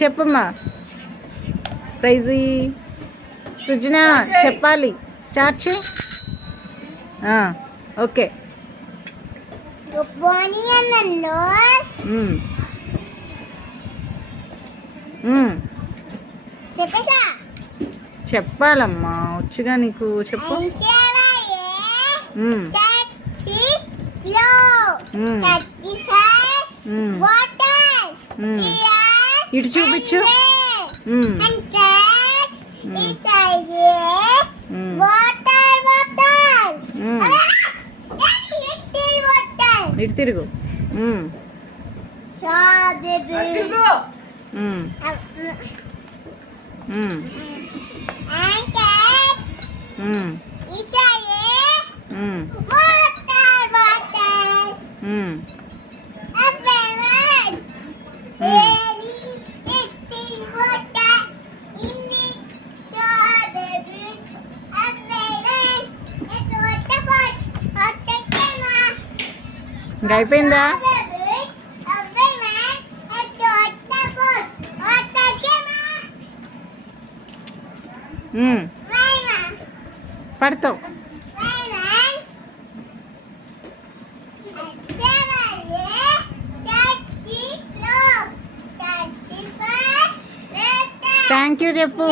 చెప్పమ్మా. ప్రైజీ సుజన చెప్పాలి. స్టార్ట్ చేయి. ఓకే. చెప్పాలమ్మా, వచ్చుగా నీకు. చెప్పు. ఇటు చూపించు. ఇటు తిరుగు. ఇంకా అయిపోయిందా? పడతావు. థ్యాంక్ యూ చెప్పు.